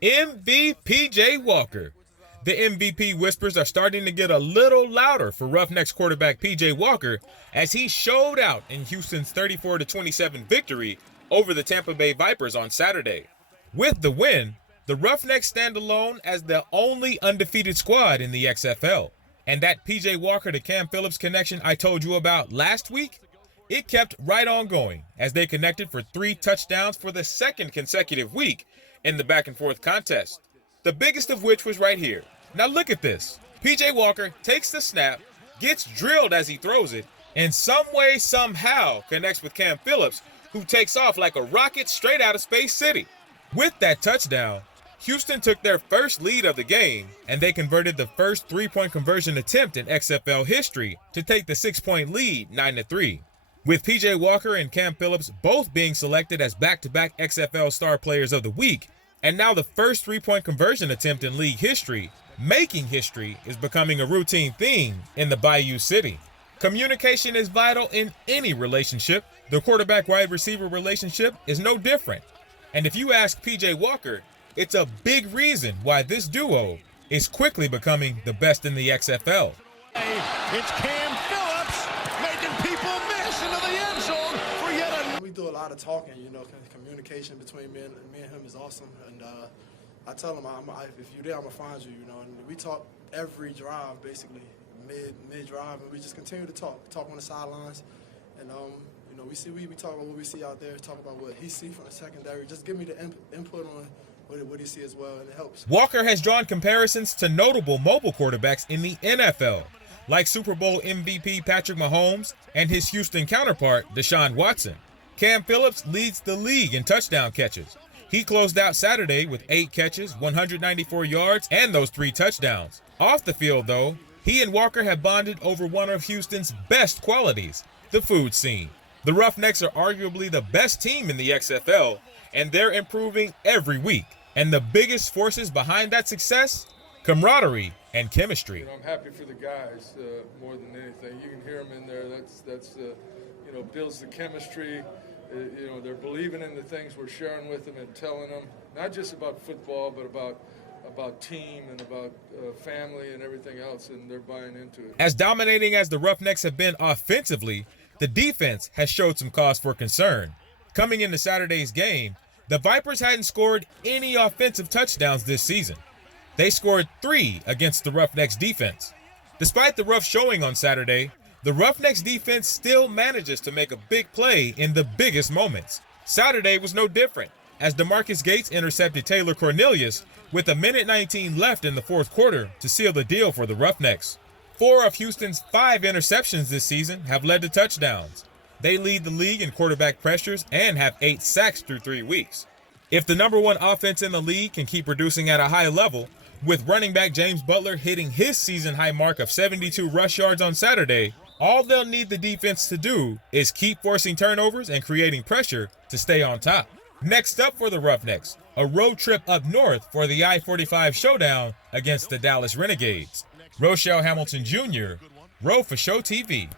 MVP P.J. Walker. The MVP whispers are starting to get a little louder for Roughnecks quarterback P.J. Walker as he showed out in Houston's 34-27 victory over the Tampa Bay Vipers on Saturday. With the win, the Roughnecks stand alone as the only undefeated squad in the XFL. And that P.J. Walker to Cam Phillips connection I told you about last week, it kept right on going as they connected for 3 touchdowns for the second consecutive week in the back-and-forth contest. The biggest of which was right here. Now look at this. P.J. Walker takes the snap, gets drilled as he throws it, and some way, somehow connects with Cam Phillips, who takes off like a rocket straight out of Space City. With that touchdown, Houston took their first lead of the game, and they converted the first 3-point conversion attempt in XFL history to take the 6-point lead 9-3. With P.J. Walker and Cam Phillips both being selected as back-to-back XFL Star Players of the Week, and now the first 3-point conversion attempt in league history, making history is becoming a routine theme in the Bayou City. Communication is vital in any relationship. The quarterback-wide receiver relationship is no different. And if you ask P.J. Walker, it's a big reason why this duo is quickly becoming the best in the XFL. It's Cam Phillips making people miss into the end zone for yet another. We do a lot of talking, communication between me and him is awesome. And I tell him, if you're there, I'm going to find you, And we talk every drive, basically, mid-drive, and we just continue to talk on the sidelines. And, we talk about what we see out there, talk about what he sees from the secondary. Just give me the input on what he sees as well, and it helps. Walker has drawn comparisons to notable mobile quarterbacks in the NFL, like Super Bowl MVP Patrick Mahomes and his Houston counterpart, Deshaun Watson. Cam Phillips leads the league in touchdown catches. He closed out Saturday with 8 catches, 194 yards, and those 3 touchdowns. Off the field, though, he and Walker have bonded over one of Houston's best qualities, the food scene. The Roughnecks are arguably the best team in the XFL, and they're improving every week. And the biggest forces behind that success? Camaraderie and chemistry. I'm happy for the guys more than anything. You can hear them in there. That's builds the chemistry. They're believing in the things we're sharing with them and telling them, not just about football, but about team and about family and everything else, and they're buying into it. As dominating as the Roughnecks have been offensively, the defense has showed some cause for concern. Coming into Saturday's game, the Vipers hadn't scored any offensive touchdowns this season. They scored 3 against the Roughnecks defense. Despite the rough showing on Saturday, the Roughnecks defense still manages to make a big play in the biggest moments. Saturday was no different, as DeMarcus Gates intercepted Taylor Cornelius with 1:19 left in the fourth quarter to seal the deal for the Roughnecks. 4 of Houston's 5 interceptions this season have led to touchdowns. They lead the league in quarterback pressures and have 8 sacks through 3 weeks. If the number 1 offense in the league can keep producing at a high level, with running back James Butler hitting his season-high mark of 72 rush yards on Saturday, all they'll need the defense to do is keep forcing turnovers and creating pressure to stay on top. Next up for the Roughnecks, a road trip up north for the I-45 showdown against the Dallas Renegades. Roushell Hamilton Jr., Ro4Sho TV.